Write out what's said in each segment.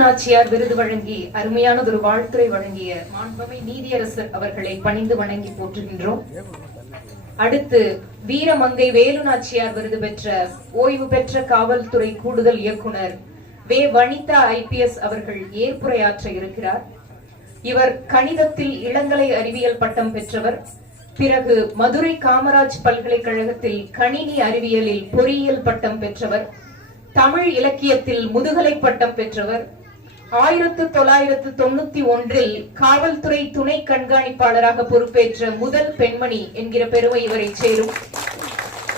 நாச்சியார் விருது வழங்கி அருமையானதொரு வாழ்த்துறை வழங்கிய மாண்பமை நீதியரசர் அவர்களை பணிந்து வணங்கி போற்றுகின்றோம். அடுத்து வீரமங்கை வேலு நாச்சியார் விருது பெற்ற ஓய்வு பெற்ற காவல்துறை கூடுதல் இயக்குனர் வே. வனிதா ஐபிஎஸ் அவர்கள் ஏற்புரையாற்ற இருக்கிறார். இவர் கணிதத்தில் இளங்கலை அறிவியல் பட்டம் பெற்றவர். பிறகு மதுரை காமராஜ் பல்கலைக்கழகத்தில் கணினி அறிவியலில் பொறியியல் பட்டம் பெற்றவர். தமிழ் இலக்கியத்தில் முதுகலை பட்டம் பெற்றவர். ஆயிரத்து தொள்ளாயிரத்து தொண்ணூத்தி ஒன்றில் காவல்துறை துணை கண்காணிப்பாளராக பொறுப்பேற்ற முதல் பெண்மணி என்கிற பெருமை இவரை சேரும்.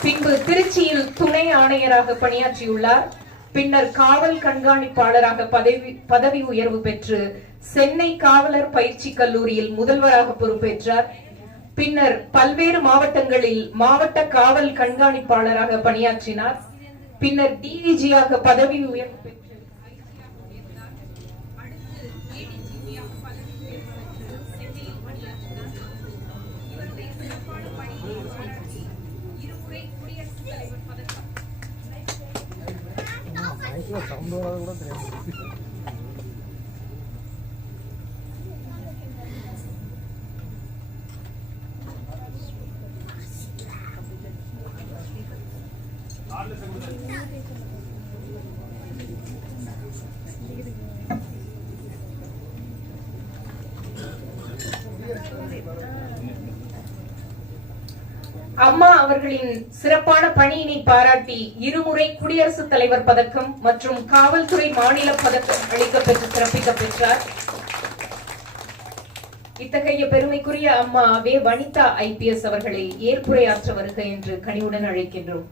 பின்பு திருச்சியில் துணை ஆணையராக பணியாற்றியுள்ளார். பின்னர் காவல் கண்காணிப்பாளராக பதவி பதவி உயர்வு பெற்று சென்னை காவலர் பயிற்சி கல்லூரியில் முதல்வராக பொறுப்பேற்றார். பின்னர் பல்வேறு மாவட்டங்களில் மாவட்ட காவல் கண்காணிப்பாளராக பணியாற்றினார். பின்னர் டிவிஜியாக பதவி உயர்வு பெற்று சவுண்ட் வராது கூட தெரியாது அம்மா அவர்களின் சிறப்பான பணியினை பாராட்டி இருமுறை குடியரசுத் தலைவர் பதக்கம் மற்றும் காவல்துறை மாநில பதக்கம் அளிக்க சிறப்பிக்க பெற்றார். இத்தகைய பெருமைக்குரிய அம்மா வே வனிதா ஐபிஎஸ் அவர்களை ஏற்புரையாற்ற வருக என்று கனிவுடன் அழைக்கின்றோம்.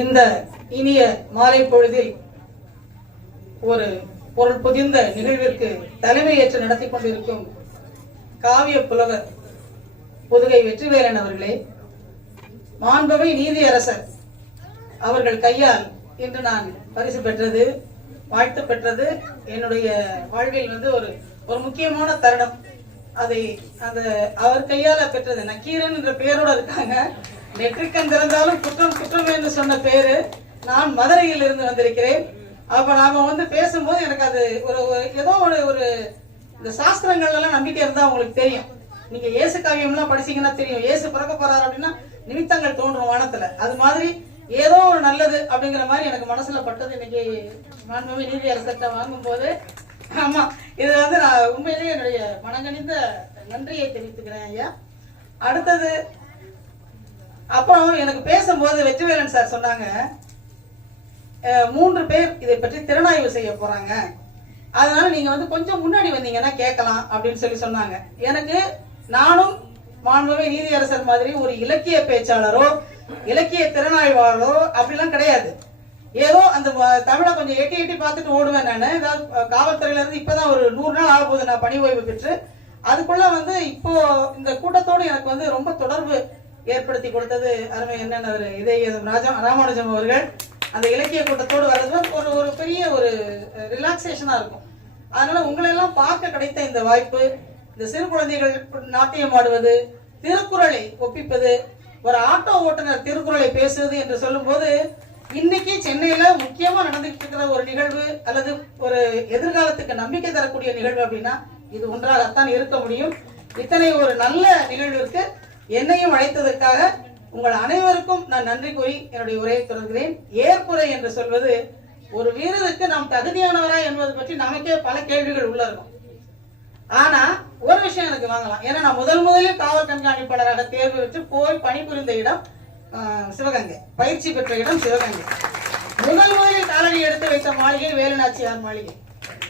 இந்த இனிய மாலை பொழுதில் ஒரு பொருள் புதிந்த நிகழ்விற்கு தலைமையேற்று நடத்தி கொண்டிருக்கும் காவிய புலவர் புதுகை வெற்றிவேலன் அவர்களே மாண்பவை நீதியரசர் அவர்கள் கையால் இன்று நான் பரிசு பெற்றது வாழ்த்து பெற்றது. என்னுடைய வாழ்வில் வந்து ஒரு ஒரு முக்கியமான தருணம். அதை அந்த அவர் கையால பெற்றது. நக்கீரன் என்ற பெயரோட இருக்காங்க நெற்றிக்கண் திறந்தாலும் குற்றம் குற்றம் என்று சொன்ன பேரு. நான் மதுரையில் இருந்து வந்திருக்கிறேன். அப்ப நாம வந்து பேசும்போது எனக்கு அது ஒரு ஒரு- ஏதோ ஒரு ஒரு இந்த சாஸ்திரங்கள் எல்லாம் நம்பிக்கை இருந்தா உங்களுக்கு தெரியும். நீங்க இயேசு காவியம் எல்லாம் படிச்சீங்கன்னா தெரியும். இயேசு பிறக்க போறாரு அப்படின்னா நிமித்தங்கள் தோன்றும் வானத்துல. அது மாதிரி ஏதோ ஒரு நல்லது அப்படிங்கிற மாதிரி எனக்கு மனசுல பட்டது. இன்னைக்கு மாண்புமிகு நீதி அரசர்கிட்ட வாங்கும் போது ஆமா இது வந்து நான் உண்மையிலேயே என்னுடைய மனங்கணிந்த நன்றியை தெரிவித்துக்கிறேன் ஐயா. அடுத்தது அப்புறம் எனக்கு பேசும்போது வெற்றிவேலன் சார் சொன்னாங்க மூன்று பேர் இதை பற்றி திறனாய்வு செய்ய போறாங்க. அதனால நீங்க வந்து கொஞ்சம் முன்னாடி வந்தீங்கன்னா கேட்கலாம் அப்படின்னு சொல்லி சொன்னாங்க. எனக்கு நானும் மாண்புமிகு நீதியரசர் மாதிரி ஒரு இலக்கிய பேச்சாளரோ இலக்கிய திறனாய்வாளரோ அப்படிலாம் கிடையாது. ஏதோ அந்த தமிழை கொஞ்சம் எட்டி எட்டி பார்த்துட்டு ஓடுவேன் நான். ஏதாவது காவல்துறையில இருந்து இப்பதான் ஒரு நூறு நாள் ஆக போகுது நான் பணி ஓய்வு பெற்று. அதுக்குள்ள வந்து இப்போ இந்த கூட்டத்தோடு எனக்கு வந்து ரொம்ப தொடர்பு ஏற்படுத்தி கொடுத்தது அருமை என்னென்ன ஒரு இதய ராஜா ராமானுஜம் அவர்கள். அந்த இலக்கிய கூட்டத்தோடு வர்றது ஒரு ஒரு பெரிய ஒரு ரிலாக்ஸேஷனாக இருக்கும். அதனால உங்களெல்லாம் பார்க்க கிடைத்த இந்த வாய்ப்பு இந்த சிறு குழந்தைகள் நாட்டியம் ஆடுவது திருக்குறளை ஒப்பிப்பது ஒரு ஆட்டோ ஓட்டுநர் திருக்குறளை பேசுவது என்று சொல்லும்போது இன்னைக்கு சென்னையில் முக்கியமாக நடந்துகிட்டு இருக்கிற ஒரு நிகழ்வு அல்லது ஒரு எதிர்காலத்துக்கு நம்பிக்கை தரக்கூடிய நிகழ்வு அப்படின்னா இது ஒன்றாகத்தான் இருக்க முடியும். இத்தனை ஒரு நல்ல நிகழ்விற்கு என்னையும் அழைத்ததற்காக உங்கள் அனைவருக்கும் நான் நன்றி கூறி என்னுடைய உரையை தொடர்கிறேன். ஏற்புரை என்று சொல்வது ஒரு வீரருக்கு நாம் தகுதியானவரா என்பது பற்றி நமக்கே பல கேள்விகள் உள்ள இருக்கும். ஆனா ஒரு விஷயம் எனக்கு வாங்கலாம். ஏன்னா நான் முதல் முதலில் காவல் கண்காணிப்பாளராக தேர்வு பெற்று போய் பணிபுரிந்த இடம் ஆஹ், சிவகங்கை. பயிற்சி பெற்ற இடம் சிவகங்கை. முதல் முதலில் காலடி எடுத்து வைத்த மாளிகை வேலுநாச்சியார் மாளிகை.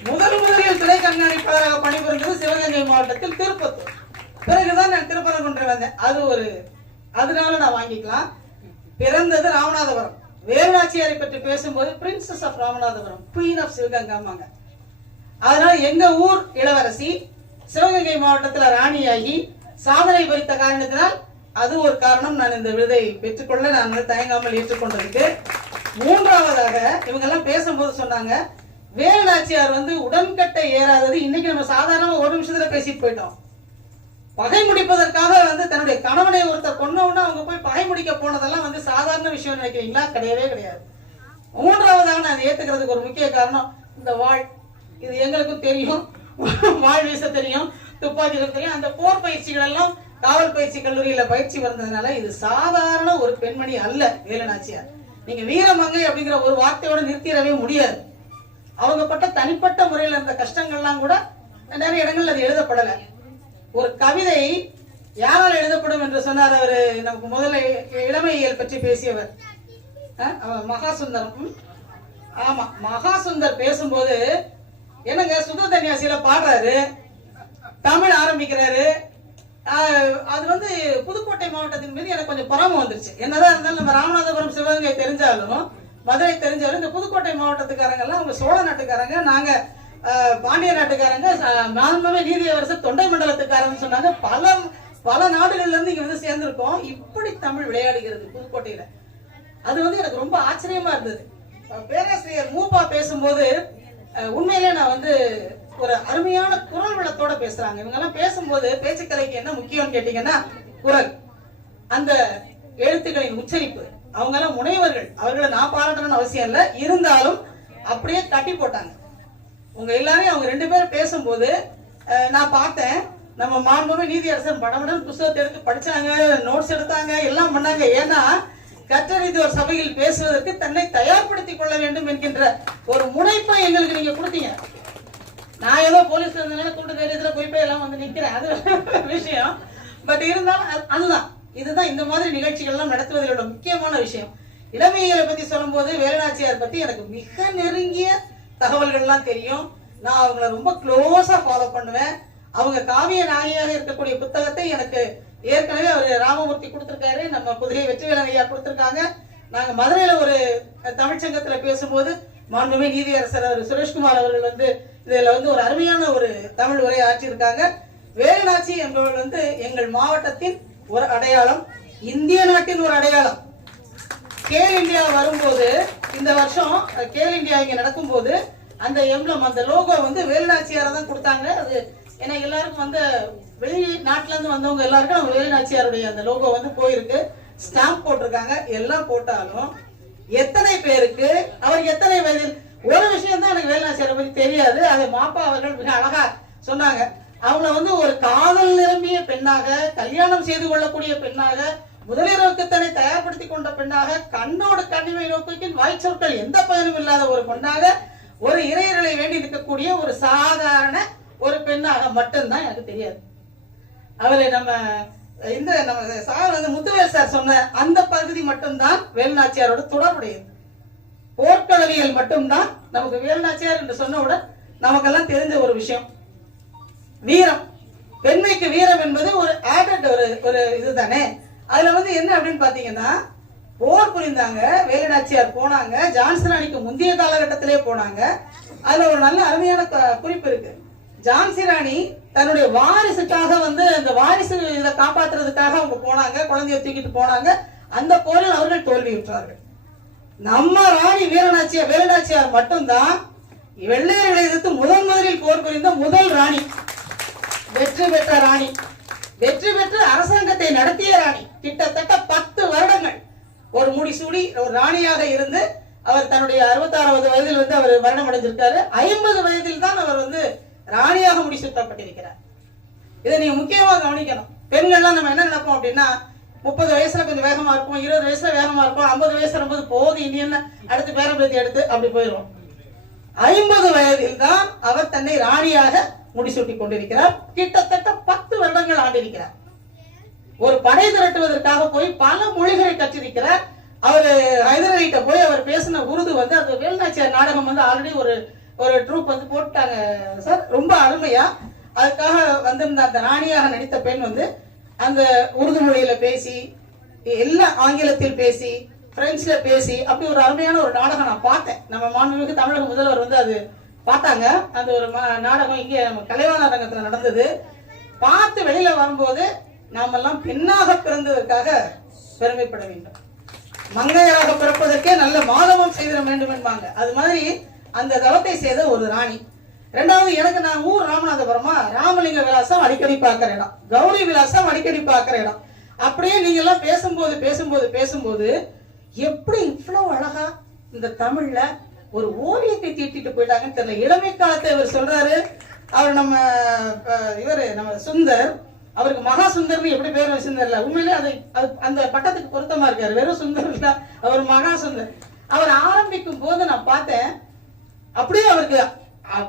முதல் முதலில் துணை கண்காணிப்பாளராக பணிபுரிந்தது சிவகங்கை மாவட்டத்தில் திருப்பத்தூர். பிறகுதான் நான் திருப்பரங்குன்றம் வந்தேன். அது ஒரு அதனால நான் வாங்கிக்கலாம். பிறந்தது ராமநாதபுரம். வேலுநாச்சியாரை பற்றி பேசும்போது princess of Ramanathapuram queen of சிவகங்காமாங்க அதனால எங்க ஊர் இளவரசி சிவகங்கை மாவட்டத்தில் ராணியாகி சாதனை புரித்த காரணத்தினால் அது ஒரு காரணம். நான் இந்த விருதை பெற்றுக்கொள்ள நான் வந்து தயங்காமல் ஏற்றுக்கொண்டதுக்கு மூன்றாவதாக இவங்க எல்லாம் பேசும்போது சொன்னாங்க வேலுநாச்சியார் வந்து உடன்கட்டை ஏறாதது. இன்னைக்கு நம்ம சாதாரணமாக ஒரு நிமிஷத்துல பேசிட்டு போயிட்டோம். பகை முடிப்பதற்காக வந்து தன்னுடைய கணவனை ஒருத்தர் கொண்டவுடனே அவங்க போய் பகை முடிக்க போனதெல்லாம் வந்து சாதாரண விஷயம் நினைக்கிறீங்களா? கிடையவே கிடையாது. மூன்றாவதாக நான் ஏத்துக்கிறதுக்கு ஒரு முக்கிய காரணம் இந்த வாழ். இது எங்களுக்கும் தெரியும். வாழ் வீச தெரியும் துப்பாக்கிகள் தெரியும். அந்த போர் பயிற்சிகள் எல்லாம் காவல் பயிற்சி கல்லூரியில பயிற்சி வந்ததுனால இது சாதாரண ஒரு பெண்மணி அல்ல வேலுநாச்சியார். நீங்க வீரமங்கை அப்படிங்கிற ஒரு வார்த்தையோட நிறுத்திடவே முடியாது. அவங்க பட்ட தனிப்பட்ட முறையில் இருந்த கஷ்டங்கள்லாம் கூட நிறைய இடங்கள்ல அது எழுதப்படலை. ஒரு கவிதை யாரால் எழுதப்படும் என்று சொன்னார் அவர்? நமக்கு முதல்ல இளமையியல் பற்றி பேசியவர். அவர் மகாசுந்தரம். ம்? ஆமா மகாசுந்தர் பேசும்போது என்னங்க சுத தன்யாசியில பாடுறாரு தமிழ் ஆரம்பிக்கிறாரு. அது வந்து புதுக்கோட்டை மாவட்டத்தின் மீது எனக்கு கொஞ்சம் புறமும் வந்துருச்சு. என்னதான் இருந்தாலும் நம்ம ராமநாதபுரம் சிவகங்கை தெரிஞ்சாலும் மதுரை தெரிஞ்சாலும் இந்த புதுக்கோட்டை மாவட்டத்துக்காரங்க எல்லாம் அவங்க சோழ நாட்டுக்காரங்க. நாங்கள் பாண்டிய நாட்டுக்காரங்க ச- நீதி அரசு தொண்டை மண்டலத்துக்காரங்க சொன்னாங்க. பல பல நாடுகள்ல இருந்து இங்க வந்து சேர்ந்திருக்கோம். இப்படி தமிழ் விளையாடுகிறது புதுக்கோட்டையில. அது வந்து எனக்கு ரொம்ப ஆச்சரியமா இருந்தது. பேராசிரியர் மூப்பா பேசும்போது உண்மையிலே நான் வந்து ஒரு அருமையான குரல் வளத்தோட பேசுறாங்க. இவங்க எல்லாம் பேசும்போது பேச்சுக்கலைக்கு என்ன முக்கியம்னு கேட்டீங்கன்னா குரல். அந்த எழுத்துக்களின் உச்சரிப்பு. அவங்க எல்லாம் முனைவர்கள். அவர்களை நான் பாராட்டணும்னு அவசியம் இல்லை. இருந்தாலும் அப்படியே தட்டி போட்டாங்க. உங்க எல்லாரையும் அவங்க ரெண்டு பேரும் பேசும்போது நான் பார்த்தேன் நம்ம மாண்புமிகு நீதியரசர் படமுடன் புஸ்தகத்தை எடுத்து படிச்சாங்க நோட்ஸ் எடுத்தாங்க எல்லாம் பண்ணாங்க. ஏன்னா கற்றறிந்தோர் சபையில் பேசுவதற்கு தன்னை தயார்படுத்திக் கொள்ள வேண்டும் என்கின்ற ஒரு முனைப்பை எங்களுக்கு நீங்க கொடுத்தீங்க. நான் ஏதோ போலீஸ் இருந்தனால கூட்டு தைரியத்துல போய் போய் எல்லாம் வந்து நிக்கிறேன். அது விஷயம். பட் இருந்தாலும் அது- அதுதான். இதுதான் இந்த மாதிரி நிகழ்ச்சிகள்லாம் நடத்துவதில் உள்ள முக்கியமான விஷயம். இளமையியலை பத்தி சொல்லும்போது வேலுநாச்சியார் பத்தி எனக்கு மிக நெருங்கிய தகவல்கள்லாம் தெரியும். நான் அவங்கள ரொம்ப க்ளோஸா ஃபாலோ பண்ணுவேன். அவங்க காவிய நாயகியாக இருக்கக்கூடிய புத்தகத்தை எனக்கு ஏற்கனவே அவர் ராமமூர்த்தி கொடுத்துருக்காரு. நம்ம புதுகை வெற்றிவேலன் ஐயா கொடுத்துருக்காங்க. நாங்க மதுரையில ஒரு தமிழ்ச்சங்கத்துல பேசும்போது மாண்புமே நீதியரசர் அவர் சுரேஷ்குமார் அவர்கள் வந்து இதுல வந்து ஒரு அருமையான ஒரு தமிழ் உரை ஆற்றியிருக்காங்க. வேலுநாச்சி என்பவள் வந்து எங்கள் மாவட்டத்தின் ஒரு அடையாளம் இந்திய நாட்டின் ஒரு அடையாளம். கேல் இந்தியா வரும்போது இந்த வருஷம் கேல் இந்தியா இங்க நடக்கும்போது அந்த எம்லம் அந்த லோகோ வந்து வேலுநாச்சியாரை தான் கொடுத்தாங்க. அது ஏன்னா எல்லாருக்கும் வந்து வெளி நாட்டிலேருந்து வந்தவங்க எல்லாருக்கும் அவங்க வேலுநாச்சியாருடைய அந்த லோகோ வந்து போயிருக்கு. ஸ்டாம்ப் போட்டிருக்காங்க. எல்லாம் போட்டாலும் எத்தனை பேருக்கு அவர் எத்தனை வயதில் ஒரு விஷயம் தான் எனக்கு வேலுநாச்சியாரை பற்றி தெரியாது. அதை மாப்பா அவர்கள் மிக அழகா சொன்னாங்க. அவங்கள வந்து ஒரு காதல் நிரம்பிய பெண்ணாக கல்யாணம் செய்து கொள்ளக்கூடிய பெண்ணாக முதலிரவுக்கு தயார்படுத்திக் கொண்ட பெண்ணாக கண்ணோடு கண்ணிமை நோக்கின் வாய்ச்சொற்கள் எந்த பயனும் இல்லாத ஒரு பெண்ணாக ஒரு இறையர்களை வேண்டி இருக்கக்கூடிய ஒரு சாதாரண ஒரு பெண்ணாக மட்டும்தான் எனக்கு தெரியாது. அவரை நம்ம இந்த நம்ம சார் வந்து முத்துவேல் சார் சொன்ன அந்த பகுதி மட்டும்தான் வேலுநாச்சியாரோட தொடர்புடையது. போர்க்களவியல் மட்டும்தான் நமக்கு வேலுநாச்சியார் என்று சொன்னவுடன் நமக்கெல்லாம் தெரிஞ்ச ஒரு விஷயம். வீரம். பெண்மைக்கு வீரம் என்பது ஒரு ஆடட் ஒரு ஒரு இதுதானே? அதுல வந்து என்ன அப்படின்னு பாத்தீங்கன்னா போர் புரிந்தாங்க வேலுநாச்சியார் போனாங்க ஜான்சன் ராணிக்கு முந்தைய காலகட்டத்திலே போனாங்க. அதுல ஒரு நல்ல அருமையான க- குறிப்பு இருக்கு. ஜான்சி ராணி தன்னுடைய வாரிசுக்காக வந்து அந்த வாரிசு இதை காப்பாத்துறதுக்காக அவங்க போனாங்க குழந்தைய தூக்கிட்டு போனாங்க. அந்த போரில் அவர்கள் தோல்வியுற்றார்கள். நம்ம ராணி வீரநாச்சியார் வேலுநாச்சியார் மட்டும்தான் வெள்ளையர்களை எதிர்த்து முதன் முதலில் போர் புரிந்த முதல் ராணி. வெற்றி பெற்ற ராணி. வெற்றி பெற்று அரசாங்கத்தை நடத்திய ராணி. கிட்டத்தட்ட பத்து வருடங்கள். ஒரு முடிசூடி ஒரு ராணியாக இருந்து அவர் தன்னுடைய அறுபத்தாறாவது வயதில் வந்து அவர் மரணம் அடைஞ்சிருக்காரு. ஐம்பது வயதில் தான் அவர் வந்து ராணியாக முடிசூட்டப்பட்டிருக்கிறார் இதை நீங்க முக்கியமாக கவனிக்கணும். பெண்கள்லாம் நம்ம என்ன நினைப்போம் அப்படின்னா முப்பது வயசுல கொஞ்சம் வேகமா இருப்போம் இருபது வயசுல வேகமா இருப்போம் ஐம்பது வயசு ரொம்ப போகுது இனி என்ன அடுத்து பேரம்பேத்தி எடுத்து அப்படி போயிடும் ஐம்பது வயதில் தான் அவர் தன்னை ராணியாக முடிசூட்டி கொண்டிருக்கிறார் கிட்டத்தட்ட பத்து வருடங்கள் ஆண்டிருக்கிறார். ஒரு படை திரட்டுவதற்காக போய் பல மொழிகளை கற்றிருக்கிறார். அவர் ஹைதராலிட்ட போய் அவர் பேசின உருது வந்து அந்த வேலுநாச்சியார் நாடகம் வந்து ஆல்ரெடி ஒரு ஒரு ட்ரூப் வந்து போட்டாங்க சார். ரொம்ப அருமையா. அதுக்காக வந்திருந்த அந்த ராணியாக நடித்த பெண் வந்து அந்த உருது மொழியில பேசி எல்லாம் ஆங்கிலத்தில் பேசி பிரெஞ்சுல பேசி அப்படி ஒரு அருமையான ஒரு நாடகம் நான் பார்த்தேன். நம்ம மாண்புமிகு தமிழக முதல்வர் வந்து அது பார்த்தாங்க. அந்த ஒரு நாடகம். இங்கே நம்ம கலைவா நாடகத்தில் நடந்தது. பார்த்து வெளியில் வரும்போது நாமெல்லாம் பெண்ணாக பிறந்ததற்காக பெருமைப்பட வேண்டும். மங்கையராக பிறப்பதற்கே நல்ல மாதவம் செய்திட வேண்டும் என்பாங்க. அது மாதிரி அந்த தவத்தை செய்த ஒரு ராணி. ரெண்டாவது எனக்கு நான் ஊர் ராமநாதபுரமா ராமலிங்க விலாசம் அடிக்கடி பார்க்குற இடம். கௌரி விலாசம் அடிக்கடி பார்க்குற இடம். அப்படியே நீங்க எல்லாம் பேசும்போது பேசும்போது பேசும்போது எப்படி இவ்வளவு அழகா இந்த தமிழ்ல ஒரு ஓவியத்தை தீட்டிட்டு போயிட்டாங்கன்னு தெரியல. இளமை காலத்தை இவர் சொல்றாரு அவர் நம்ம இவர் இவரு நம்ம சுந்தர் அவருக்கு மகா சுந்தர்னு எப்படி பேர் வச்சிருந்தார்ல உண்மையிலே அது அது அந்த பட்டத்துக்கு பொருத்தமா இருக்காரு. வெறும் சுந்தர் இல்ல அவர் மகா சுந்தர். அவர் ஆரம்பிக்கும் போது நான் பார்த்தேன் அப்படியே அவருக்கு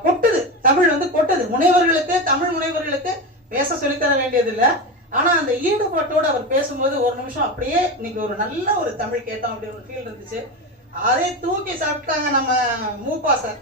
கொட்டுது. தமிழ் வந்து கொட்டுது. முனைவர்களுக்கு தமிழ் முனைவர்களுக்கு பேச சொல்லித்தர வேண்டியது இல்லை ஆனா அந்த ஈடுபாட்டோடு அவர் பேசும்போது ஒரு நிமிஷம் அப்படியே இன்னைக்கு ஒரு நல்ல ஒரு தமிழ் கேட்டோம் அப்படி ஒரு ஃபீல் இருந்துச்சு. அதே தூக்கி சாப்பிட்டாங்க நம்ம மூப்பா சார்.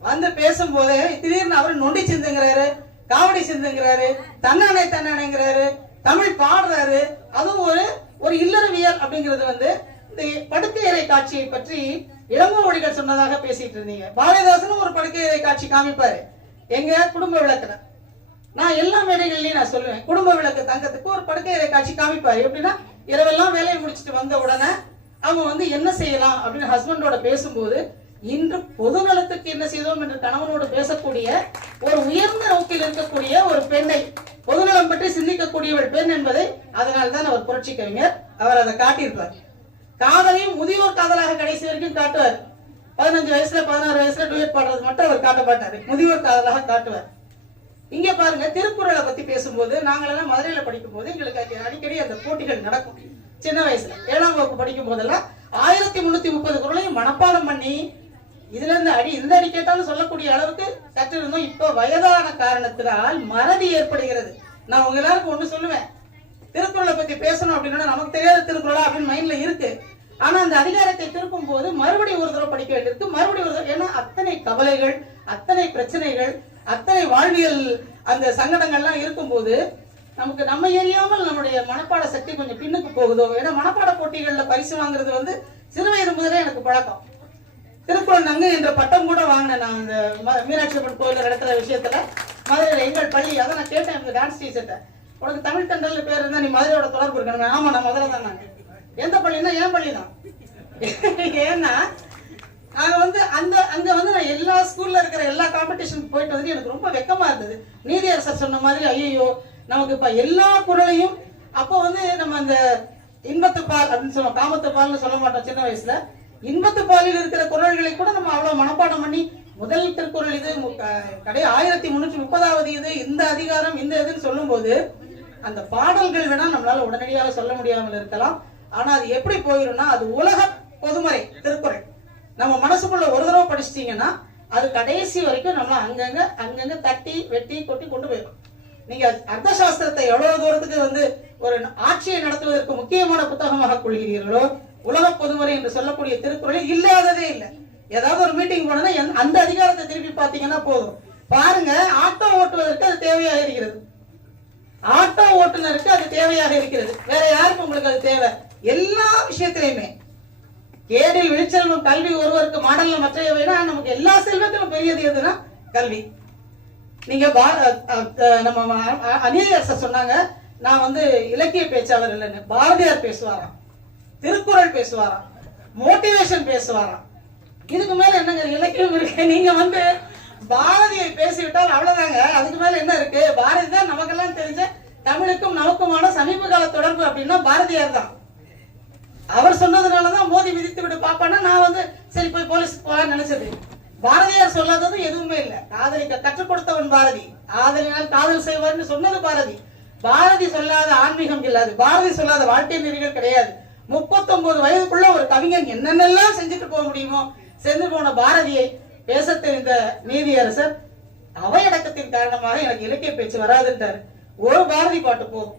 வந்து பேசும்போது திடீர்னு அவர் நொண்டி சிந்துங்கிறாரு காவடி சிந்துங்கிறாரு தன்னானே தன்னானேங்கிறாரு தமிழ் பாடுறாரு. அதுவும் ஒரு ஒரு இல்லறவியல் அப்படிங்கிறது வந்து இந்த படுக்கையறை காட்சியை பற்றி இளங்கோவடிகள் சொன்னதாக பேசிட்டு இருந்தீங்க. பாரதிதாசனும் ஒரு படுக்கையறை காட்சி காமிப்பாரு. எங்க குடும்ப விளக்குல. நான் எல்லா மேடைகள்லயும் நான் சொல்லுவேன். குடும்ப விளக்கு தங்கத்துக்கு ஒரு படுக்கையறை காட்சி காமிப்பாரு. எப்படின்னா இரவெல்லாம் வேலையை முடிச்சிட்டு வந்த உடனே அவங்க வந்து என்ன செய்யலாம் அப்படின்னு ஹஸ்பண்டோட பேசும்போது இன்று பொது நலத்துக்கு என்ன செய்தோம் என்று கணவனோடு பேசக்கூடிய ஒரு உயர்ந்த நோக்கில் இருக்கக்கூடிய ஒரு பெண்ணை பொதுநலம் பற்றி சிந்திக்கக்கூடியவள் பெண் என்பதை அதனால்தான் தான் அவர் புரட்சி கவிஞர் அவர் அதை காட்டியிருப்பார். காதலையும் முதியோர் காதலாக கடைசி வரைக்கும் காட்டுவார். பதினஞ்சு வயசுல பதினாறு வயசுல டூயட் பாடுறது மட்டும் அவர் காட்ட மாட்டாரு முதியோர் காதலாக காட்டுவார். இங்க பாருங்க திருக்குறளை பத்தி பேசும்போது நாங்களெல்லாம் மதுரையில படிக்கும் போது எங்களுக்கு அடிக்கடி அந்த போட்டிகள் நடக்கும். சின்ன வயசுல. ஏழாம் வகுப்பு படிக்கும் போதெல்லாம் ஆயிரத்தி முன்னூத்தி முப்பது குரலையும் மனப்பாடம் பண்ணி இதுல இருந்து அடி இந்த அடி கேட்டாலும் சொல்லக்கூடிய அளவுக்கு கற்றிருந்தோம். இப்போ வயதான காரணத்தினால் மறதி ஏற்படுகிறது. நான் உங்க எல்லாருக்கும் ஒண்ணு சொல்லுவேன். திருக்குறளை பத்தி பேசணும் அப்படின்னா நமக்கு தெரியாத திருக்குறளா அப்படின்னு மைண்ட்ல இருக்கு. ஆனா அந்த அதிகாரத்தை திருப்பும் போது மறுபடியும் ஒரு தடவை படிக்க வேண்டியிருக்கு. மறுபடியும் ஒரு தடவை ஏன்னா அத்தனை கவலைகள் அத்தனை பிரச்சனைகள் அத்தனை வாழ்வியல் அந்த சங்கடங்கள்லாம் இருக்கும்போது நமக்கு நம்ம எரியாமல் நம்முடைய மனப்பாட சக்தி கொஞ்சம் பின்னுக்கு போகுதோ? ஏன்னா மனப்பாட போட்டிகளில் பரிசு வாங்குறது வந்து சிறு வயது முதலே எனக்கு பழக்கம். திருக்குறள் நங்கு என்ற பட்டம் கூட வாங்கினேன் நான் இந்த ம- மீனாட்சி அம்மன் கோயில் நடத்துகிற விஷயத்துல. மதுரையில் எங்கள் பள்ளி அதை நான் கேட்டேன் இந்த டான்ஸ் டீச்சர்ட்ட உனக்கு தமிழ் தென்றல் பேர் இருந்தா நீ மதுரையோட தொடர்பு இருக்கணும். ஆமா நான் மதுரை தான் நான். எந்த பள்ளின்னா என் பள்ளி தான். ஏன்னா நான் வந்து அந்த அங்க வந்து நான் எல்லா ஸ்கூல்ல இருக்கிற எல்லா காம்படிஷனுக்கு போயிட்டு வந்து எனக்கு ரொம்ப வெக்கமா இருந்தது. நீதியரசர் சொன்ன மாதிரி ஐயோ நமக்கு இப்ப எல்லா குரலையும் அப்போ வந்து நம்ம அந்த இன்பத்து பால் அப்படின்னு சொல்லுவோம் காமத்து பால்னு சொல்ல மாட்டோம் சின்ன வயசுல. இன்பத்து பாலில் இருக்கிற குரல்களை கூட நம்ம அவ்வளவு மனப்பாடம் பண்ணி முதல் திருக்குறள் இது கடை ஆயிரத்தி முன்னூற்றி முப்பதாவது இது இந்த அதிகாரம் இந்த இதுன்னு சொல்லும்போது அந்த பாடல்கள் வேணா நம்மளால உடனடியாக சொல்ல முடியாமல் இருக்கலாம். ஆனா அது எப்படி போயிரும்னா அது உலக பொதுமறை திருக்குறள். நம்ம மனசுக்குள்ள ஒரு தடவை படிச்சிட்டீங்கன்னா அது கடைசி வரைக்கும் நம்ம அங்கங்க அங்கங்க தட்டி வெட்டி கொட்டி கொண்டு போயிடும். நீங்க அர்த்த சாஸ்திரத்தை எவ்வளவு தூரத்துக்கு வந்து ஒரு ஆட்சியை நடத்துவதற்கு முக்கியமான புத்தகமாக கொள்கிறீர்களோ உலக பொதுமுறை என்று சொல்லக்கூடிய திருக்குறளில் இல்லாததே இல்லை. ஏதாவது ஒரு மீட்டிங் போனதுன்னா அந்த அதிகாரத்தை திருப்பி பார்த்தீங்கன்னா போதும். பாருங்க ஆட்டோ ஓட்டுவதற்கு அது தேவையாக இருக்கிறது. ஆட்டோ ஓட்டுநருக்கு அது தேவையாக இருக்கிறது. வேற யாருக்கு உங்களுக்கு அது தேவை? எல்லா விஷயத்திலையுமே. கேடில் விழிச்செல்வம் கல்வி ஒருவருக்கு மாடல்ல மற்றையவைனா நமக்கு எல்லா செல்வத்திலும் பெரியது எதுனா கல்வி. நீங்க பா- நம்ம ம- சொன்னாங்க நான் வந்து இலக்கிய பேச்சாளர் இல்லைன்னு. பாரதியார் பேசுவாராம். திருக்குறள் பேசுவாராம். மோட்டிவேஷன் பேசுவாராம். இதுக்கு மேல என்னங்க இலக்கியம் இருக்கு? நீங்க வந்து பாரதியை பேசிவிட்டால் அவ்வளவுதாங்க. அதுக்கு மேல என்ன இருக்கு? பாரதி தான் நமக்கெல்லாம் தெரிஞ்ச தமிழுக்கும் நமக்குமான சமீப கால தொடர்பு அப்படின்னா பாரதியார் தான். அவர் சொன்னதுனாலதான் மோதி விதித்து விடு பாப்பான்னா நான் வந்து சரி போய் போலீஸ்க்கு போகலான்னு நினைச்சது. பாரதியார் சொல்லாதது எதுவுமே இல்லை. காதலிக்க கற்றுக் கொடுத்தவன் பாரதி. ஆதலினால் காதல் செய்வார்னு சொன்னது பாரதி. பாரதி சொல்லாத ஆன்மீகம் இல்லாது பாரதி சொல்லாத வாழ்க்கை நெறிகள் கிடையாது. முப்பத்தொன்பது வயதுக்குள்ள ஒரு கவிஞன் என்னென்னலாம் செஞ்சுட்டு போக முடியுமோ சென்று போன பாரதியை பேச தெரிந்த நீதியரசர் அவையடக்கத்தின் காரணமாக எனக்கு இலக்கிய பேச்சு வராதுன்றாரு. ஒரு பாரதி பாட்டு போதும்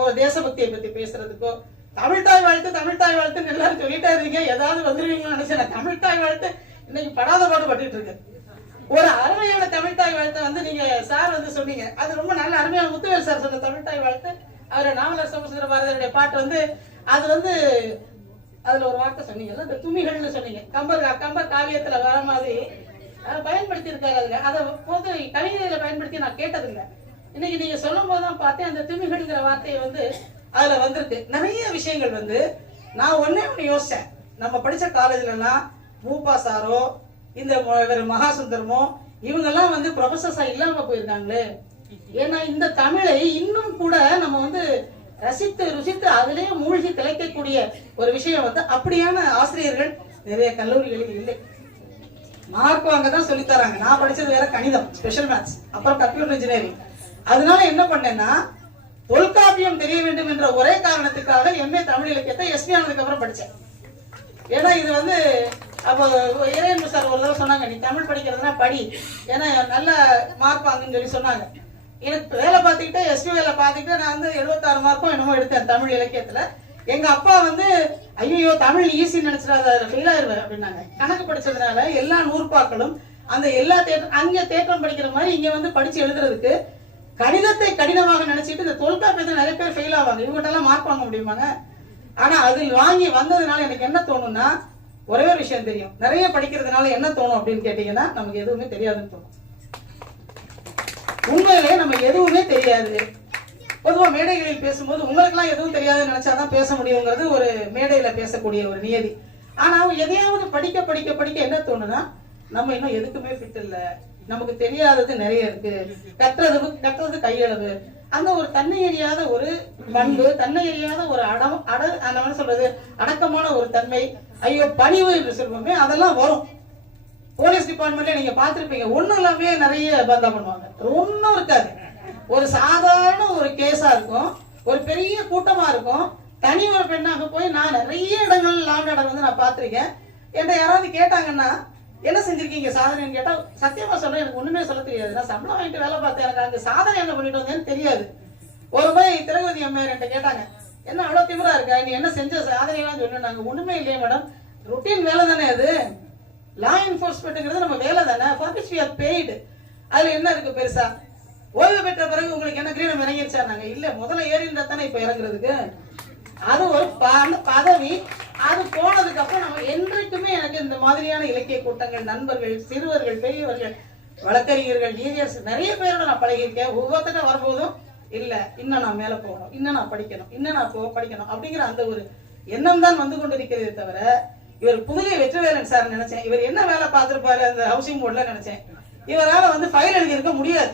ஒரு தேசபக்தியை பத்தி பேசுறதுக்கோ தமிழ்தாய் வாழ்த்து தமிழ்தாய் வாழ்த்துன்னு எல்லாரும் சொல்லிட்டே இருக்கீங்க. ஏதாவது வந்துருவீங்கன்னு நினைச்சேன். நான் வாழ்த்து இன்னைக்கு படாத பாடு பட்டுட்டு இருக்கு ஒரு அருமையான தமிழ் தாய் வாழ்த்தை வந்து நீங்க சார் வந்து சொன்னீங்க. அது ரொம்ப நல்ல அருமையான முத்துவேல் சார் சொன்ன தமிழ் தாய் வாழ்த்து. அவர் நாவலர் சோமசுந்தர பாரதியுடைய பாட்டு வந்து அது வந்து அதுல ஒரு வார்த்தை சொன்னீங்கல்ல இந்த துமிகள்னு சொன்னீங்க. கம்பர் கம்பர் காவியத்துல வர மாதிரி அதை பயன்படுத்தி இருக்காரு அதுல. அதை போது கவிதையில பயன்படுத்தி நான் கேட்டதில்லை. இன்னைக்கு நீங்க சொல்லும் போதுதான் பார்த்தேன் அந்த துமிகள்ங்கிற வார்த்தையை வந்து அதுல வந்திருக்கு. நிறைய விஷயங்கள் வந்து நான் ஒன்னே ஒண்ணு யோசிச்சேன். நம்ம படிச்ச காலேஜ்ல மூப்பா சாரோ இந்த இவர் மகாசுந்தரமோ இவங்கெல்லாம் வந்து ப்ரொஃபசர்ஸா இல்லாம போயிருக்காங்களே. ஏன்னா இந்த தமிழை இன்னும் கூட நம்ம வந்து ரசித்து ருசித்து அதிலேயே மூழ்கி திளைக்கக்கூடிய ஒரு விஷயம் வந்து அப்படியான ஆசிரியர்கள் நிறைய கல்லூரிகளில் இல்லை. மார்க் அங்கதான் தான் சொல்லி தராங்க நான் படிச்சது வேற கணிதம் ஸ்பெஷல் மேத்ஸ் அப்புறம் கம்ப்யூட்டர் இன்ஜினியரிங் அதனால என்ன பண்ணேன்னா தொல்காப்பியம் தெரிய வேண்டும் என்ற ஒரே காரணத்துக்காக எம்ஏ தமிழ் இலக்கியத்தை எஸ்பி ஆனதுக்கு அப்புறம் படிச்சேன். ஏன்னா இது வந்து அப்போ இறையன்பு சார் ஒரு தடவை சொன்னாங்க நீ தமிழ் படிக்கிறதுனா படி. ஏன்னா நல்ல மார்க் வாங்குன்னு சொல்லி சொன்னாங்க. எனக்கு வேலை பார்த்துக்கிட்டே எஸ்பி வேலை பார்த்துக்கிட்டு நான் வந்து எழுபத்தாறு மார்க்கும் என்னமோ எடுத்தேன் தமிழ் இலக்கியத்தில். எங்கள் அப்பா வந்து ஐயோ தமிழ் ஈஸி நினச்சிடாத ஃபெயில் ஆயிருவேன் அப்படின்னாங்க. கணக்கு படிச்சதுனால எல்லா நூற்பாக்களும் அந்த எல்லா தேற்றம் அங்கே தேட்டம் படிக்கிற மாதிரி இங்கே வந்து படித்து எழுதுறதுக்கு கணிதத்தை கடினமாக நினச்சிட்டு இந்த தொல்காப்பியத்தை நிறைய பேர் ஃபெயில் ஆவாங்க. இவங்ககிட்டலாம் மார்க் வாங்க முடியுமாங்க? ஆனா அதில் வாங்கி வந்ததுனால எனக்கு என்ன தோணும்னா ஒரே ஒரு விஷயம் தெரியும். நிறைய படிக்கிறதுனால என்ன தோணும் அப்படின்னு கேட்டீங்கன்னா நமக்கு எதுவுமே தெரியாதுன்னு தோணும். உண்மையிலே நம்ம எதுவுமே தெரியாது. பொதுவாக மேடைகளில் பேசும்போது உங்களுக்கெல்லாம் எதுவும் தெரியாதுன்னு நினைச்சாதான் பேச முடியுங்கிறது ஒரு மேடையில பேசக்கூடிய ஒரு நியதி. ஆனா எதையாவது படிக்க படிக்க படிக்க என்ன தோணுனா நம்ம இன்னும் எதுக்குமே ஃபிட் இல்லை. நமக்கு தெரியாதது நிறைய இருக்கு. கத்துறது கத்துறது கையளவு. அந்த ஒரு தன்னை அறியாத ஒரு பண்பு தன்னை அறியாத ஒரு அடம் அட அந்த என்ன சொல்றது அடக்கமான ஒரு தன்மை ஐயோ பணிவு என்று சொல்வோமே அதெல்லாம் வரும். போலீஸ் டிபார்ட்மெண்ட்ல நீங்க பாத்திருப்பீங்க ஒண்ணும் இல்லாமே நிறைய பந்தா பண்ணுவாங்க. ஒன்னும் இருக்காது. ஒரு சாதாரண ஒரு கேஸா இருக்கும். ஒரு பெரிய கூட்டமா இருக்கும். தனி ஒரு பெண்ணாக போய் நான் நிறைய இடங்கள் லாண்ட் ஆர்டர் வந்து நான் பார்த்துருக்கேன். என்கிட்ட யாராவது கேட்டாங்கன்னா என்ன செஞ்சிருக்கீங்க? சாதனைன்னு கேட்டா சத்தியமா சொல்றேன் எனக்கு ஒண்ணுமே சொல்ல தெரியாது. நான் சம்பளம் வாங்கிட்டு வேலை பார்த்தேன். எனக்கு அந்த சாதனை என்ன பண்ணிட்டு வந்தேன்னு தெரியாது. ஒரு முறை திரௌபதி அம்மா என்கிட்ட கேட்டாங்க என்ன அவ்வளவு திமிரா இருக்கா? நீ என்ன செஞ்ச சாதனைலாம் சொன்னாங்க ஒண்ணுமே இல்லையே மேடம் ருட்டீன் வேலை தானே அது. லா என்போர்ஸ்மெண்ட்ங்கிறது நம்ம வேலை தானே. For which we are paid அதுல என்ன இருக்கு பெருசா? ஓய்வு பெற்ற பிறகு உங்களுக்கு என்ன கிரீடம் இறங்கிருச்சாங்க இல்ல முதல்ல ஏறி இருந்தா தானே இப்ப இறங்குறதுக்கு? அது ஒரு ப- பதவி அது போனதுக்கு அப்புறம் நம்ம என்றைக்குமே எனக்கு இந்த மாதிரியான இலக்கிய கூட்டங்கள் நண்பர்கள் சிறுவர்கள் பெரியவர்கள் வழக்கறிஞர்கள் நீதியரசு நிறைய பேரோட நான் பழகியிருக்கேன். ஒவ்வொருத்தட்ட வரும்போதும் இல்ல இன்னும் நான் மேல போகணும். இன்னும் நான் படிக்கணும். இன்னும் நான் போ படிக்கணும். அப்படிங்கிற அந்த ஒரு எண்ணம் தான் வந்து கொண்டிருக்கிறதே தவிர இவர் புதுகை வெற்றிவேலன் சார் நினைச்சேன். இவர் என்ன வேலை பார்த்திருப்பாரு அந்த ஹவுசிங் போர்டுல நினைச்சேன். இவரால வந்து ஃபைல் எழுதியிருக்க முடியாது.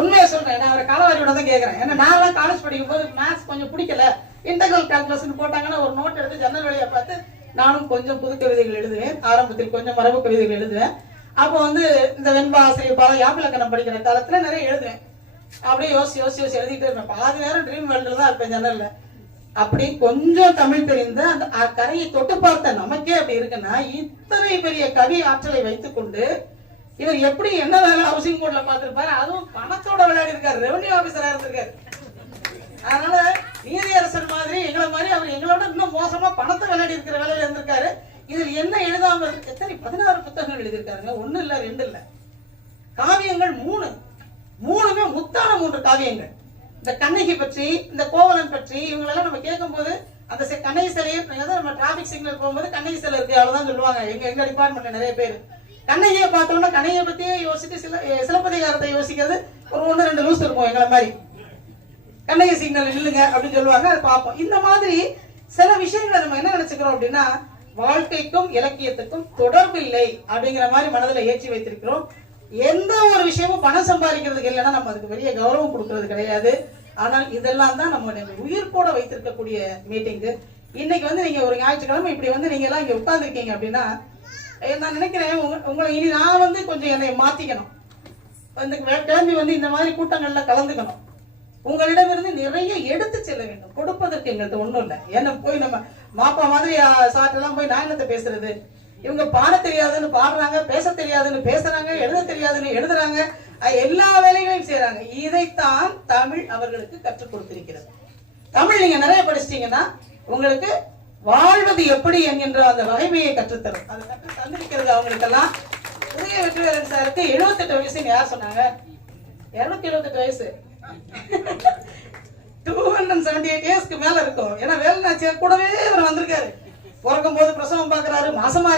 உண்மையை சொல்றேன். நான் அவரை காலவாரியோட தான் கேட்கறேன் ஏன்னா நான் காலேஜ் படிக்கும் போது மேத்ஸ் கொஞ்சம் பிடிக்கல. இன்டர்னல் கால்குலஸ் போட்டாங்கன்னா ஒரு நோட் எடுத்து ஜன்னல் வழியை பார்த்து நானும் கொஞ்சம் புது கவிதைகள் எழுதுவேன். ஆரம்பத்தில் கொஞ்சம் மரபு கவிதைகள் எழுதுவேன். அப்போ வந்து இந்த வெண்பா ஆசிரியர் பாலம் யாப்பிலக்கணம் படிக்கிற காலத்துல நிறைய எழுதுவேன். அப்படியே யோசி யோசி யோசி எழுதிட்டு இருப்பேன். பாதி நேரம் ட்ரீம் வேர்ல்டில் தான் இருப்பேன் ஜன்னல்ல அப்படி கொஞ்சம் தமிழ் தெரிந்த அந்த கரையை தொட்டு பார்த்த நமக்கே அப்படி இருக்குன்னா இத்தனை பெரிய கவி ஆற்றலை வைத்துக்கொண்டு இவர் எப்படி என்ன வேலை ஹவுசிங் போர்ட்ல பார்த்துருப்பாரு? அதுவும் பணத்தோட விளையாடி இருக்காரு. ரெவன்யூ ஆபீசரா இருந்திருக்காரு. அதனால நீதியரசர் மாதிரி எங்களை மாதிரி அவர் எங்களோட இன்னும் மோசமா பணத்தை விளையாடி இருக்கிற வேலையில இருந்திருக்காரு. இதில் என்ன எழுதாம இருக்கு? எத்தனை? பதினாறு புத்தகங்கள் எழுதியிருக்காருங்க. ஒண்ணு இல்ல ரெண்டு இல்ல. காவியங்கள் மூணு. மூணுமே முத்தான மூன்று காவியங்கள். இந்த கண்ணகி பற்றி இந்த கோவலன் பற்றி இவங்களெல்லாம் நம்ம கேட்கும்போது அந்த கண்ணகி சிலையை அதாவது நம்ம டிராபிக் சிக்னல் போகும்போது கண்ணகி சிலை இருக்கு அவ்வளவுதான் சொல்லுவாங்க. எங்க எங்க டிபார்ட்மெண்ட்ல நிறைய பேர். கண்ணகியை பார்த்தோம்னா கண்ணகியை பத்தியே யோசிச்சு சில சிலப்பதிகாரத்தை யோசிக்கிறது. ஒரு ஒன்று ரெண்டு லூஸ் இருக்கும் எங்களை மாதிரி. கண்ணகி சிக்னல் நில்லுங்க அப்படின்னு சொல்லுவாங்க அதை பார்ப்போம். இந்த மாதிரி சில விஷயங்களை நம்ம என்ன நினைச்சுக்கிறோம் அப்படின்னா வாழ்க்கைக்கும் இலக்கியத்துக்கும் தொடர்பு இல்லை அப்படிங்கிற மாதிரி மனதில் ஏற்றி வைத்திருக்கிறோம். எந்த ஒரு விஷயமும் பணம் சம்பாதிக்கிறதுக்கு இல்லைன்னா நம்ம அதுக்கு பெரிய கௌரவம் கொடுக்கறது கிடையாது. ஆனால் இதெல்லாம் தான் நம்ம உயிர்ப்போட வைத்திருக்கக்கூடிய மீட்டிங்கு இன்னைக்கு வந்து நீங்க ஒரு ஞாயிற்றுக்கிழமை இப்படி வந்து நீங்க எல்லாம் இங்க உட்காந்துருக்கீங்க அப்படின்னா நான் நினைக்கிறேன் உங்க- உங்களை இனி நான் வந்து கொஞ்சம் என்னை மாத்திக்கணும். வந்து கிளம்பி வந்து இந்த மாதிரி கூட்டங்கள்ல கலந்துக்கணும். உங்களிடமிருந்து நிறைய எடுத்து செல்ல வேண்டும். கொடுப்பதற்கு எங்கள்கிட்ட ஒண்ணும் இல்லை. ஏன்னா போய் நம்ம மாப்பா மாதிரி சாட்டெல்லாம் போய் நான் என்னத்தை பேசுறது? இவங்க பாட தெரியாதுன்னு பாடுறாங்க பேச தெரியாதுன்னு பேசுறாங்க எழுத தெரியாதுன்னு எழுதுறாங்க. எல்லா வேலைகளையும் செய்யறாங்க இதைத்தான் தமிழ் அவர்களுக்கு கற்றுக் கொடுத்திருக்கிறது. தமிழ் நீங்க நிறைய படிச்சிட்டீங்கன்னா உங்களுக்கு வாழ்வது எப்படி என்கின்ற அந்த வகைமையை கற்றுத்தரும். அதை கற்று தந்திருக்கிறது அவங்களுக்கெல்லாம் புதிய வெற்றிவேலன் சாருக்கு 78 வயசுன்னு யார் சொன்னாங்க? இருநூத்தி எழுபத்தெட்டு வயசு. டூ ஹண்ட்ரட் செவன்டி எயிட் இயர்ஸ்க்கு மேல இருக்கும். ஏன்னா வேலுநாச்சியார் கூடவே இவர் வந்திருக்காரு. பிறக்கும் போது பிரசவம் பாக்குறாரு மாசமா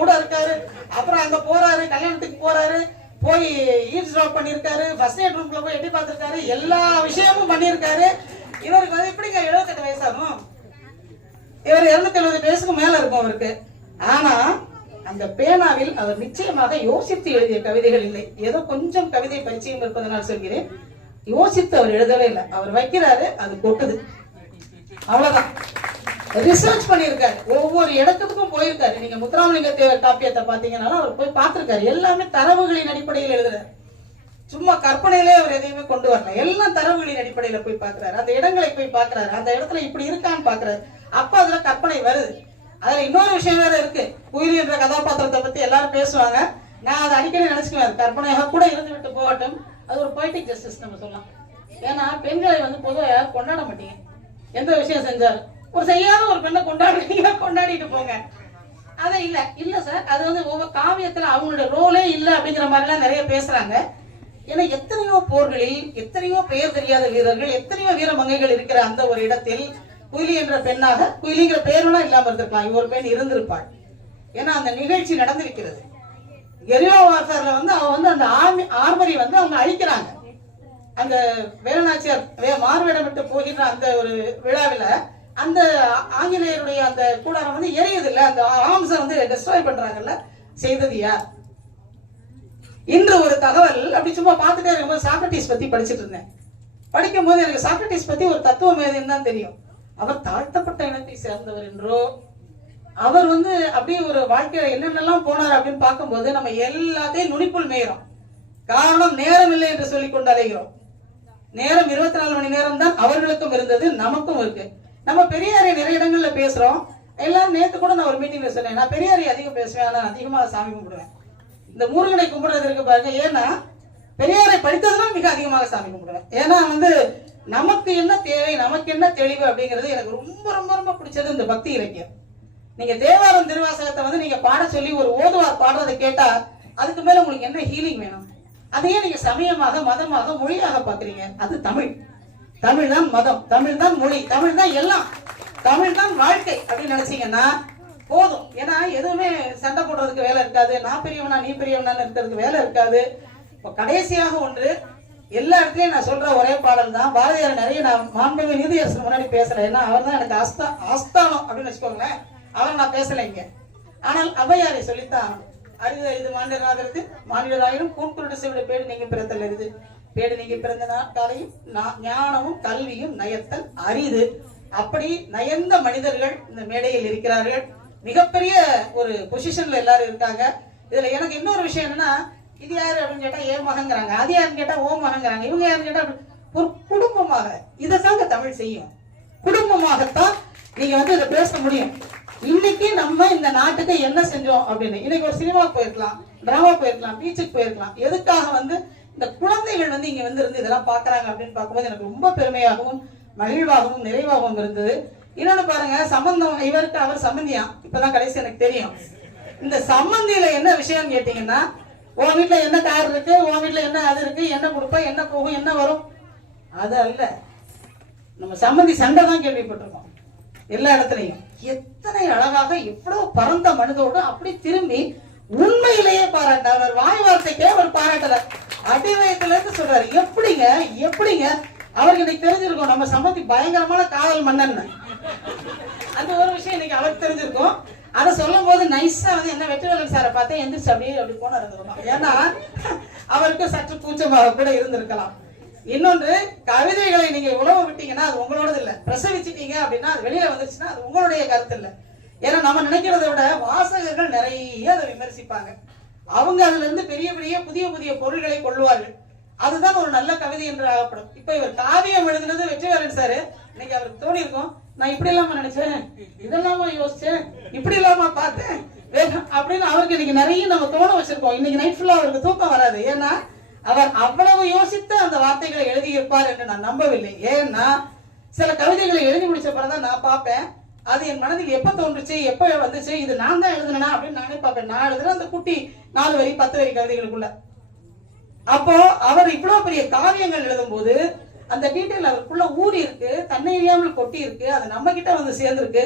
கூட இருக்காரு. அப்புறம் அங்க போறாரு. கல்யாணத்துக்கு போறாரு. போய் ஈவ்ஸ் ட்ராப் பண்ணியிருக்காரு ஃபர்ஸ்ட் எய்ட் ரூம்ல போய் எட்டி பார்த்துருக்காரு. எல்லா விஷயமும் பண்ணியிருக்காரு. இவருக்கு வந்து எப்படிங்க எழுபத்தெட்டு வயசாகும். இவர் இருநூத்தி எழுபது வயசுக்கு மேல இருக்கும் அவருக்கு ஆனா அந்த பேனாவில் அவர் நிச்சயமாக யோசித்து எழுதிய கவிதைகள் இல்லை. ஏதோ கொஞ்சம் கவிதை பரிச்சயம் இருப்பதனால் சொல்கிறேன். யோசித்து அவர் எழுதவே இல்லை. அவர் வைக்கிறாரு அது கொட்டுது. அவ்வளவுதான். ரிசர்ச் பண்ணியிருக்காரு. ஒவ்வொரு இடத்துக்கும் போயிருக்காரு. நீங்க முத்துராமலிங்க தேவர் காப்பியத்தை பாத்தீங்கன்னாலும் அவர் போய் பார்த்திருக்காரு. எல்லாமே தரவுகளின் அடிப்படையில் எழுதுறாரு. சும்மா கற்பனையிலே அவர் எதையுமே கொண்டு வரல. எல்லாம் தரவுகளின் அடிப்படையில போய் பாக்குறாரு அந்த இடங்களை போய் பாக்குறாரு அந்த இடத்துல இப்படி இருக்கான்னு பாக்குறாரு அப்ப அதுல கற்பனை வருது. அதுல இன்னொரு விஷயம் வேற இருக்கு. குயிலி என்ற கதாபாத்திரத்தை பத்தி எல்லாரும் பேசுவாங்க. நான் அதை அடிக்கடி நினைச்சுக்குவேன். அது கற்பனையாக கூட இருந்து விட்டு போகட்டும். அது ஒரு பொய்டிக் ஜஸ்டிஸ் நம்ம சொல்லலாம். ஏன்னா பெண்களை வந்து பொதுவாக யாரும் கொண்டாட மாட்டீங்க. எந்த விஷயம் செஞ்சாலும். ஒரு செய்யாத ஒரு பெண்ணை கொண்டாடுறீங்க கொண்டாடிட்டு போங்க. அது இல்லை. இல்லை சார் அது வந்து ஒவ்வொரு காவியத்தில் அவங்களோட ரோலே இல்லை அப்படிங்கிற மாதிரிலாம் நிறைய பேசுறாங்க. ஏன்னா எத்தனையோ போர்களில் எத்தனையோ பெயர் தெரியாத வீரர்கள் எத்தனையோ வீர மங்கைகள் இருக்கிற அந்த ஒரு இடத்தில் குயிலி என்ற பெண்ணாக குயிலிங்கிற பேருனா இல்லாமல் இருந்திருக்கலாம். இவர் பெண் இருந்திருப்பாள். ஏன்னா அந்த நிகழ்ச்சி நடந்திருக்கிறது. கெரிலா வார்ஃபேர்ல வந்து அவங்க வந்து அந்த ஆர்மி ஆர்மரி வந்து அவங்க அழிக்கிறாங்க. அந்த வேலநாச்சியார் வே- மாறுவேடமிட்டு போகின்ற அந்த ஒரு விழாவில் அந்த ஆங்கிலேயருடைய அந்த கூடாரம் வந்து எரியுது இல்லை அந்த ஆம்ஸை வந்து டெஸ்ட்ராய் பண்ணுறாங்கல்ல செய்தது யார்? இன்று ஒரு தகவல் அப்படி சும்மா பார்த்துட்டே இருக்கும்போது சாக்ரட்டிஸ் பற்றி படிச்சுட்டு இருந்தேன். படிக்கும்போது எனக்கு சாக்ரட்டிஸ் பற்றி ஒரு தத்துவம் எதுன்னு தான் தெரியும். அவர் தாழ்த்தப்பட்ட இனத்தை சேர்ந்தவர் என்றோ அவர் வந்து அப்படியே ஒரு வாழ்க்கையில என்னென்னலாம் போனார் அப்படின்னு பார்க்கும்போது நம்ம எல்லாத்தையும் நுனிப்புள் மேயிறோம். காரணம் நேரம் இல்லை என்று சொல்லி கொண்டு அலைகிறோம். நேரம் இருபத்தி நாலு மணி நேரம் தான் அவர்களுக்கும் இருந்தது நமக்கும் இருக்கு. நம்ம பெரியாரை நிறைய இடங்கள்ல பேசுறோம். எல்லாரும் நேற்று கூட நான் ஒரு மீட்டிங்ல சொன்னேன் நான் பெரியாரை அதிகம் பேசுவேன் ஆனா அதிகமாக சாமி கும்பிடுவேன். இந்த முருகனை கும்பிடுறது இருக்கு பாருங்க. ஏன்னா பெரியாரை படித்ததுனால் மிக அதிகமாக சாமி கும்பிடுவேன். ஏன்னா வந்து நமக்கு என்ன தேவை நமக்கு என்ன தெளிவு அப்படிங்கிறது எனக்கு ரொம்ப ரொம்ப ரொம்ப பிடிச்சது இந்த பக்தி இலக்கியம். நீங்க தேவாரம் திருவாசகத்தை வந்து நீங்க பாட சொல்லி ஒரு ஓதுவார் பாடுறதை கேட்டா அதுக்கு மேல உங்களுக்கு என்ன ஹீலிங் வேணும்? அதையே நீங்க சமயமாக மதமாக மொழியாக பாக்குறீங்க அது தமிழ். தமிழ் தான் மதம். தமிழ் தான் மொழி. தமிழ் தான் எல்லாம். தமிழ் தான் வாழ்க்கை அப்படின்னு நினைச்சீங்கன்னா போதும். ஏன்னா எதுவுமே சண்டை போடுறதுக்கு வேலை இருக்காது. நான் பெரியவனா நீ பெரியவனான்னு இருக்கிறதுக்கு வேலை இருக்காது. இப்போ கடைசியாக ஒன்று எல்லா இடத்துலயும் நான் சொல்ற ஒரே பாடல் தான். பாரதியார் நிறைய நான் மாண்புமிகு நீதியரசர் முன்னாடி பேசுறேன். ஏன்னா அவர் தான் எனக்கு ஆஸ்தா ஆஸ்தானம் அப்படின்னு வச்சுக்கோங்களேன். அவர் நான் பேசலைங்க. ஆனால் அவையாரை சொல்லித்தான் அறுபது ஐந்து மாநில மாநிலராகிறது. மாநிலராயினும் கூட்டுருடு செவிட பேடு நீங்க பிறத்தல் அரிது. பேடு நீங்க பிறந்த நாட்காலையும் ஞானமும் கல்வியும் நயத்தல் அரிது. அப்படி நயந்த மனிதர்கள் இந்த மேடையில் இருக்கிறார்கள். மிகப்பெரிய ஒரு பொசிஷன்ல எல்லாரும் இருக்காங்க. இதுல எனக்கு இன்னொரு விஷயம் என்னன்னா இது யாரு? அப்படின்னு கேட்டா ஏன் மகங்கிறாங்க அது யாருன்னு கேட்டா ஓ மகங்கிறாங்க இவங்க யாருன்னு கேட்டா அப்படி- ஒரு குடும்பமாக. இதை தாங்க தமிழ் செய்யும். குடும்பமாகத்தான் நீங்க வந்து இதை பேச முடியும். இன்னைக்கு நம்ம இந்த நாட்டுக்கு என்ன செஞ்சோம் அப்படின்னு. இன்னைக்கு ஒரு சினிமா போயிருக்கலாம் டிராமா போயிருக்கலாம் பீச்சுக்கு போயிருக்கலாம். எதுக்காக வந்து இந்த குழந்தைகள் வந்து இங்க வந்து இருந்து இதெல்லாம் பாக்குறாங்க அப்படின்னு பார்க்கும்போது எனக்கு ரொம்ப பெருமையாகவும் மகிழ்வாகவும் நிறைவாகவும் இருந்தது. இன்னொன்னு பாருங்க சம்பந்தம் இவருக்கு அவர் சம்பந்தியா? இப்பதான் கடைசி எனக்கு தெரியும். இந்த சம்பந்தியில என்ன விஷயம் கேட்டீங்கன்னா உன் வீட்டுல என்ன கார் இருக்கு உன் வீட்டுல என்ன அது இருக்கு என்ன கொடுப்ப என்ன போகும் என்ன வரும்? அது அல்ல. நம்ம சம்மந்தி சண்டை தான் கேள்விப்பட்டிருக்கோம். எல்லா இடத்துலையும். எத்தனை அழகாக எவ்வளவு பரந்த மனதோடு அப்படி திரும்பி உண்மையிலேயே பாராட்டார் அவர் வாய் வார்த்தைக்கே அவர் பாராட்டல. அடிவயத்துல இருந்து சொல்றாரு எப்படிங்க எப்படிங்க? அவருக்கு இன்னைக்கு தெரிஞ்சிருக்கும் நம்ம சம்மந்தி பயங்கரமான காதல் மன்னன். அந்த ஒரு விஷயம் இன்னைக்கு அவருக்கு தெரிஞ்சிருக்கும். அதை சொல்லும் போது நைஸா வந்து என்ன வெற்றிவேலன் சாரை பார்த்தா எந்திரிச்சு அப்படியே அப்படி போன இருந்திருக்கும் ஏன்னா அவருக்கு சற்று கூச்சமாக கூட இருந்திருக்கலாம். இன்னொன்று கவிதைகளை நீங்க உழவு விட்டீங்கன்னா அது உங்களோடது இல்ல பிரசவிச்சிட்டீங்க அப்படின்னா அது வெளியில வந்துச்சுன்னா அது உங்களுடைய கருத்து இல்ல ஏன்னா நம்ம நினைக்கிறத விட வாசகர்கள் நிறைய அதை விமர்சிப்பாங்க. அவங்க அதுல இருந்து பெரிய பெரிய புதிய புதிய பொருள்களை கொள்வார்கள். அதுதான் ஒரு நல்ல கவிதை என்று ஆகப்படும். இப்ப இவர் காவியம் எழுதுனது வெற்றிவேலன் சாரு. இன்னைக்கு அவருக்கு தோணி இருக்கும் நான் இப்படி இல்லாம நினைச்சேன். இதெல்லாமா யோசிச்சேன். இப்படி இல்லாம பார்த்தேன். வேகம் அப்படின்னு அவருக்கு இன்னைக்கு நிறைய நம்ம தோண வச்சிருக்கோம். இன்னைக்கு நைட் ஃபுல்லா அவருக்கு தூக்கம் வராது. ஏன்னா அவர் அவ்வளவு யோசித்து அந்த வார்த்தைகளை எழுதியிருப்பார் என்று நான் நம்பவில்லை. ஏன்னா சில கவிதைகளை எழுதி முடிச்ச பிறகுதான் நான் பார்ப்பேன். அது என் மனதில் எப்ப தோன்றுச்சு எப்ப வந்துச்சு இது நான் தான் எழுதுனேனா அப்படின்னு நானே பார்ப்பேன். நான் எழுதுன அந்த குட்டி நாலு வரி பத்து வரி கவிதைகளுக்குள்ள. அப்போ அவர் இவ்வளவு பெரிய காவியங்கள் எழுதும்போது அந்த டீட்டெயில் அவருக்குள்ள ஊறி இருக்கு தன்னை அறியாமல் கொட்டி இருக்கு அது நம்ம கிட்ட வந்து சேர்ந்திருக்கு.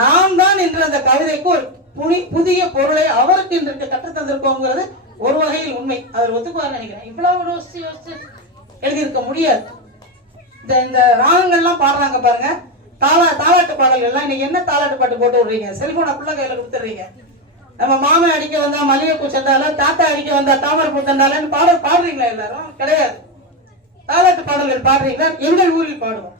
நாம் தான் என்று அந்த கவிதைக்கு ஒரு புனி புதிய பொருளை அவருக்கு இன்றைக்கு கற்று தந்திருக்கோங்கிறது ஒரு வகையில் உண்மை. அவர் ஒத்துக்குவார் நினைக்கிறேன். இவ்வளவு யோசிச்சு யோசிச்சு எழுதியிருக்க முடியாது. இந்த இந்த ராகங்கள்லாம் பாடுறாங்க பாருங்க. தாளா தாளாட்டு பாடல்கள்லாம். இன்னைக்கு என்ன தாலாட்டு பாட்டு போட்டு விடுறீங்க? செல்போன் பிள்ளை கையில கொடுத்துடுறீங்க. நம்ம மாமன் அடிக்க வந்தா மளிகை செண்டால தாத்தா அடிக்க வந்தா தாமரை தண்டாலன்னு பாடல் பாடுறீங்களா எல்லாரும்? கிடையாது. தாளாட்டு பாடல்கள் பாடுறீங்களா? எங்கள் ஊரில் பாடுவோம்.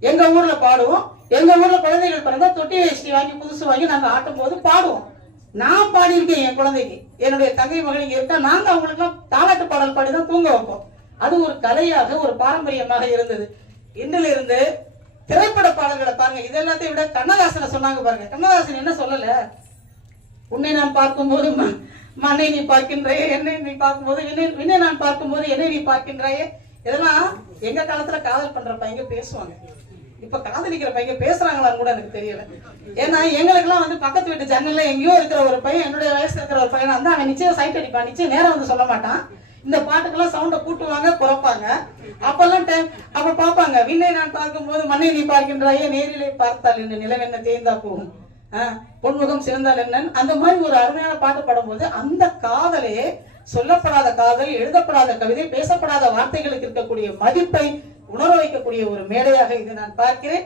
எங்க ஊர்ல பாடுவோம். எங்க ஊர்ல குழந்தைகள் பிறந்தா தொட்டி வயசு வாங்கி புதுசு வாங்கி நாங்க ஆட்டும் போது பாடுவோம். நான் பாடியிருக்கேன் என் குழந்தைக்கு. என்னுடைய தங்கை மகள் இருக்கா? நாங்க அவங்களுக்குலாம் தாலாட்டு பாடல் பாடி தான் தூங்க வைப்போம். அது ஒரு கலையாக ஒரு பாரம்பரியமாக இருந்தது. இன்றிலிருந்து இருந்து திரைப்பட பாடல்களை பாருங்க. இதெல்லாத்தையும் விட கண்ணதாசனை சொன்னாங்க பாருங்க. கண்ணதாசன் என்ன சொல்லல? உன்னை நான் பார்க்கும்போது மண்ணை நீ பார்க்கின்றாயே என்னை நீ பார்க்கும்போது என்னை நான் பார்க்கும்போது என்னை நீ பார்க்கின்றாயே? இதெல்லாம் எங்க காலத்துல காதல் பண்ற பையங்க பேசுவாங்க. இப்ப காதலிக்கிற பையன் பேசுறாங்களான்னு கூட எனக்கு தெரியல. ஏன்னா எங்களுக்கெல்லாம் வந்து பக்கத்து வீட்டு ஜன்னல்ல எங்கேயோ இருக்கிற ஒரு பையன் என்னுடைய வயசுல இருக்கிற ஒரு பையன் வந்து அவன் நிச்சயம் சைட் அடிப்பான் நிச்சயம் நேரம் வந்து சொல்ல மாட்டான். இந்த பாட்டுக்கெல்லாம் சவுண்ட கூட்டுவாங்க குறைப்பாங்க. அப்பெல்லாம் டைம் அப்ப பாப்பாங்க விண்ணை நான் பார்க்கும்போது மண்ணை நீ பார்க்கின்றாயே நேரிலே பார்த்தால் என்று நிலம் என்ன தேய்ந்தா போகும். ஆஹ் பொன்முகம் சிறந்தால் என்னன்னு. அந்த மாதிரி ஒரு அருமையான பாட்டு பாடும்போது அந்த காதலே சொல்லப்படாத காதல் எழுதப்படாத கவிதை பேசப்படாத வார்த்தைகளுக்கு இருக்கக்கூடிய மதிப்பை உணர வைக்கக்கூடிய ஒரு மேடையாக இது நான் பார்க்கிறேன்.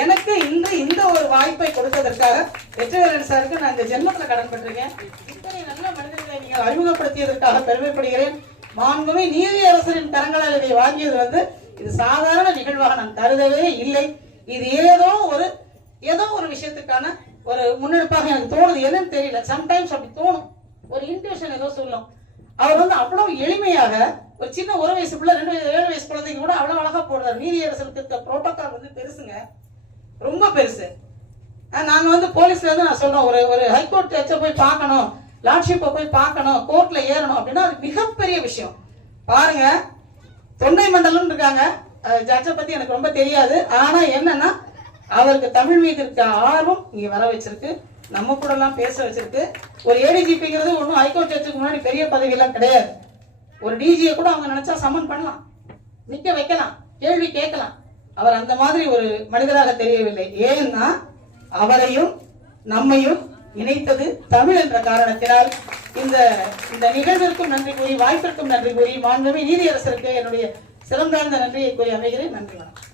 எனக்கு இந்த இந்த ஒரு வாய்ப்பை கொடுத்ததற்காக வெற்றிவேலன் சாருக்கு நான் இந்த ஜென்மத்தில் கடன் பட்டிருக்கேன் இத்தனை நல்ல மனிதர்களை நீங்கள் அறிமுகப்படுத்தியதற்காக பெருமைப்படுகிறேன். மாண்புமை நீதியரசரின் கரங்களால் இதை வாங்கியது வந்து இது சாதாரண நிகழ்வாக நான் கருதவே இல்லை. இது ஏதோ ஒரு ஏதோ ஒரு விஷயத்துக்கான ஒரு முன்னெடுப்பாக எனக்கு தோணுது. என்னன்னு தெரியல. சம்டைம்ஸ் அப்படி தோணும். ஒரு இன்ட்யூஷன் ஏதோ சொல்லும். அவர் வந்து அவ்வளவு எளிமையாக ஒரு சின்ன ஒரு வயசு பிள்ளை ரெண்டு வயசு ஏழு வயசு குழந்தைங்க கூட போடுற நீதி அரசுக்கு இருக்க புரோட்டோகால் வந்து பெருசுங்க. ரொம்ப பெருசு. நாங்கள் வந்து போலீஸ்ல இருந்து நான் சொல்றோம் ஒரு ஒரு ஹைகோர்ட் ஜட்ஜை போய் பார்க்கணும் லார்ட்ஷிப்பை போய் பார்க்கணும் கோர்ட்ல ஏறணும் அப்படின்னா அது மிகப்பெரிய விஷயம். பாருங்க தொண்டை மண்டலம் இருக்காங்க. ஜட்ஜை பத்தி எனக்கு ரொம்ப தெரியாது. ஆனா என்னன்னா அவருக்கு தமிழ் மீது இருக்க ஆர்வம் இங்க வர வச்சிருக்கு. நம்ம கூட எல்லாம் பேச வச்சிருக்கு. ஒரு ஏடிஜிபிங்கிறது ஒன்றும் ஹைகோர்ட் ஜட்ஜுக்கு முன்னாடி பெரிய பதவி எல்லாம் கிடையாது. ஒரு டிஜியை கூட அவங்க நினைச்சா சமன் பண்ணலாம். நிக்க வைக்கலாம். கேள்வி கேட்கலாம். அவர் அந்த மாதிரி ஒரு மனிதராக தெரியவில்லை. ஏன்னா அவரையும் நம்மையும் இணைத்தது தமிழ் என்ற காரணத்தினால் இந்த இந்த நிகழ்விற்கும் நன்றி கூறி வாய்ப்பிற்கும் நன்றி கூறி மாண்புமை நீதியரசருக்கு என்னுடைய சிறந்தாழ்ந்த நன்றியை கூறி அமைகிறேன். நன்றி வணக்கம்.